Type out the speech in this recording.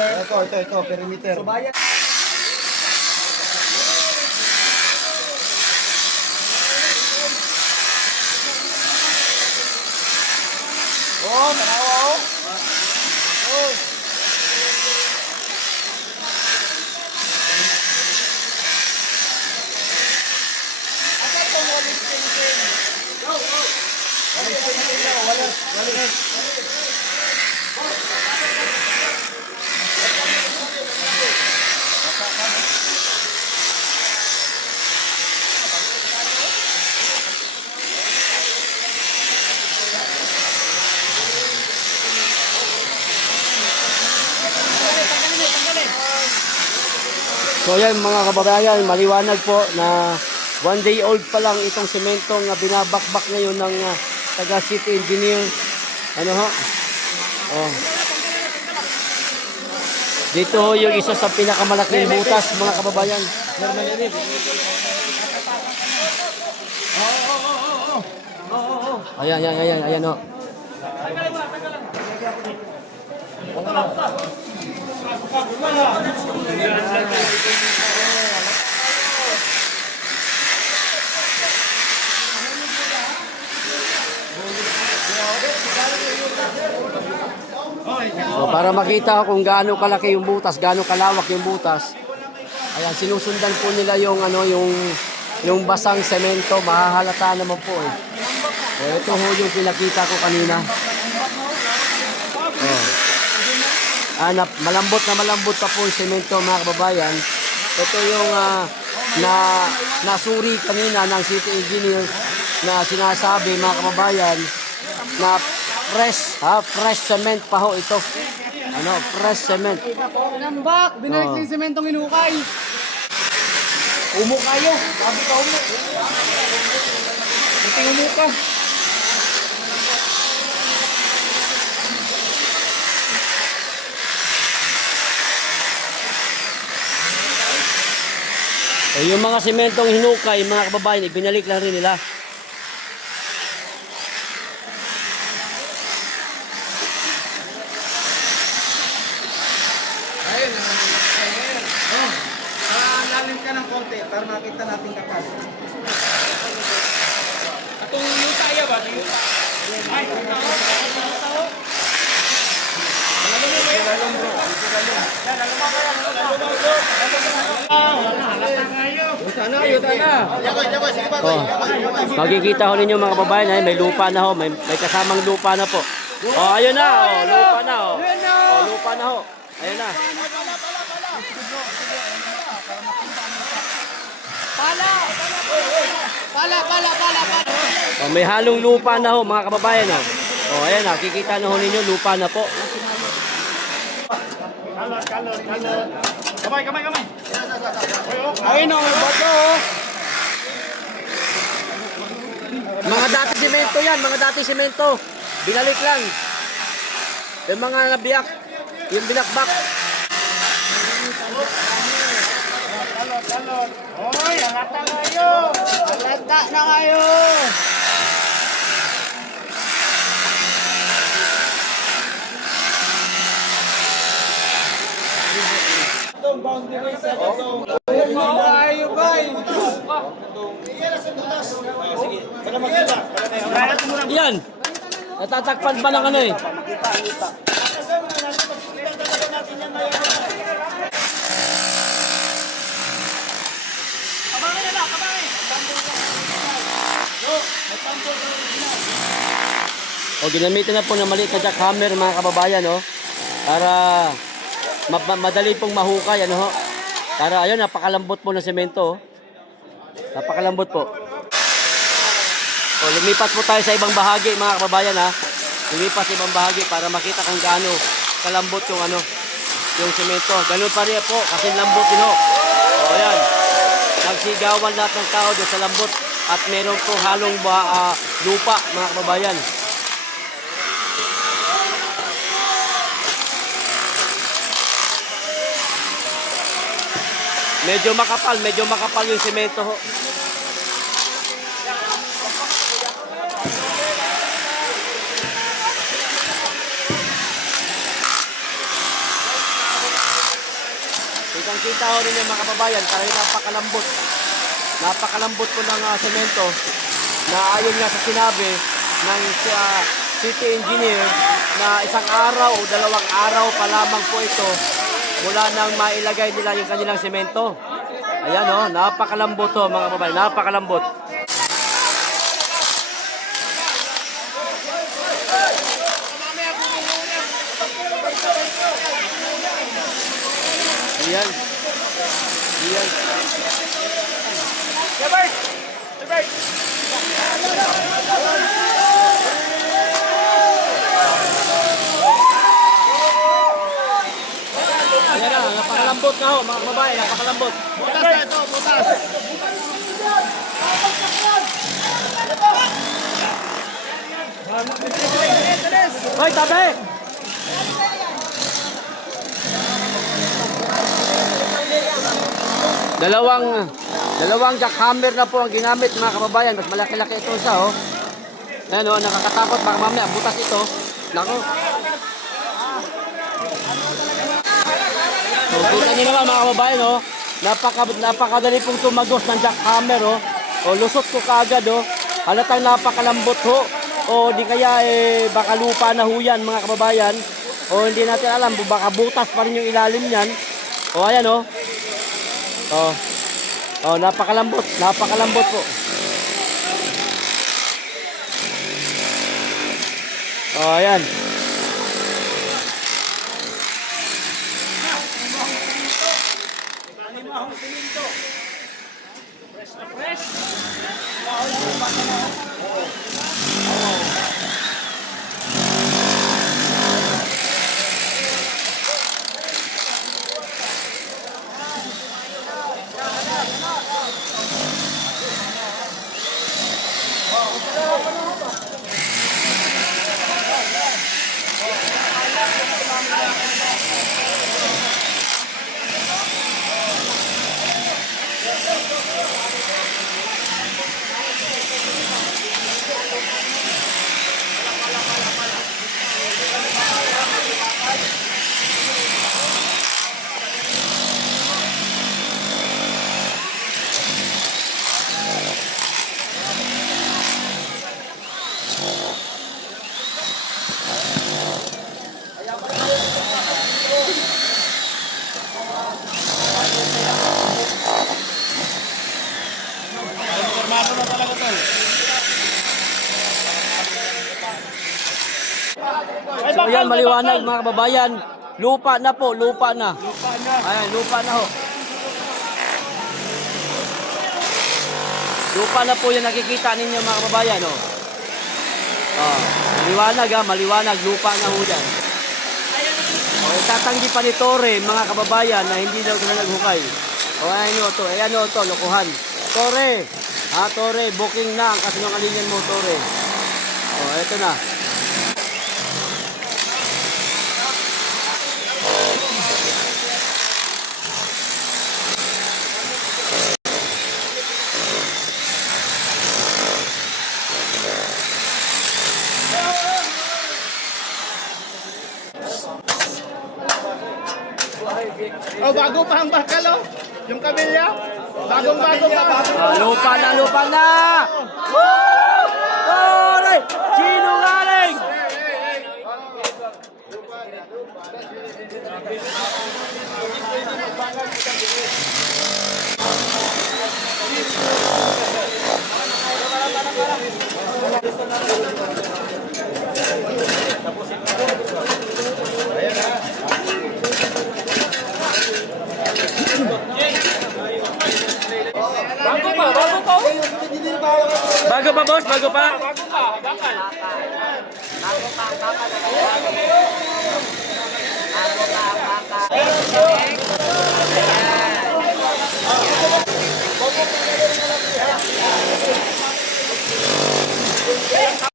Ito, perimeter. So, bayan. Oh, manawa oh. Oh. Asa itong walis pinipin? Go, go. Walis pinipin na, walis. So yan mga kababayan, maliwanag po na 1 day old pa lang itong sementong binabakbak ngayon ng taga city engineer. Ano ho? Oh. Dito ho yung isa sa pinakamalaking butas mga kababayan. Ayan ho. So para makita kung gaano kalaki yung butas, gaano kalawak yung butas. Ayan, sinusundan po nila yung yung basang semento, mahahalata naman po eh. So ito ho yung pinakita ko kanina. Oh. Malambot pa po yung semento mga kababayan. Ito yung nasuri kanina ng city engineer na sinasabi mga kababayan na fresh cement pa ho ito. Fresh cement. Nambak, binalik yung sementong inukay. Umo kayo, sabi ka umo. Buting umo ka. So, yung mga sementong hinukay, mga kababayan, ibinalik lang rin nila. Ayun, lalim ka ng konti para makita natin kapal. Atong yuta iya ba? Yuta. Ay, yuta ho. Yuta na. Oh. Makikita ho ninyo mga kababayan, ay, may lupa na ho, may kasamang lupa na po. Oh, ayun na, oh, lupa na ho. Oh, lupa na ho. Ayun na. Pala. Oh, may halong lupa na ho mga kababayan ho. Oh, ayan na, kikita na ho ninyo, lupa na po. Kalot. Kamay. Ayun ang bato. Mga dati semento yan, mga dati semento. Binalik lang. Yung mga nabiyak, yung binakbak. Kalot. Oy, halata na kayo. Ayo, bay. Yan. Natatakpan pa ng ano eh. O ginamitan na po ng maliit na jackhammer mga kababayan para madali pong mahukay Para ayun, napakalambot po ng semento Napakalambot po. O lumipat po tayo sa ibang bahagi mga kababayan Lumipat sa ibang bahagi para makita kung gaano kalambot yung semento. Ganun pa rin po kasi lambot din O ayan. Nagsigawan lahat ng tao doon sa lambot at meron po halong lupa mga kababayan. Medyo makapal yung semento ho. makikita ho ninyo mga kababayan, talagang napakalambot. Napakalambot po ng semento na ayon nga sa sinabi ng city engineer na isang araw o dalawang araw pa lamang po ito mula nang mailagay nila yung kanilang semento. Ayan o, napakalambot ho mga kababayan, napakalambot. Ayan. Ayan. Ayan na, napakalambot na ho mga kababayan, napakalambot. Butas na ito, butas. Hoy, tabi! Dalawang jackhammer na po ang ginamit mga kababayan. Mas malaki-laki ito isa, oh. Ayan, oh, nakakatakot. Baka mamaya, butas ito. Nako. So, kita nyo naman mga kababayan, oh. Napakadali pong tumagos ng jackhammer, oh. O, lusot ko kaagad, oh. Halatang napakalambot, ho. O, di kaya, baka lupa na ho yan, mga kababayan. O, hindi natin alam, baka butas pa rin yung ilalim yan. O, ayan, oh. Oh, napakalambot po. Oh, ayan. So, ayan, maliwanag mga kababayan. Lupa na po, lupa na. Ayan, lupa na ho. Lupa na po yan nakikita ninyo mga kababayan, oh. Maliwanag ha, maliwanag. Lupa na ho yan. Itatanggi pa ni Tore, mga kababayan, na hindi daw sila naghukay. Ayan o to, lokohan. Tore, Tore, booking na ang kasinungalingan mo, Tore. Eto na. Oh, bago pa ang bakal, oh. Yung kabilya. Bagong-bago pa. Lupa na! Woo! Tore! Sinungaling! Bago pa, boss? Bago pa? Hey!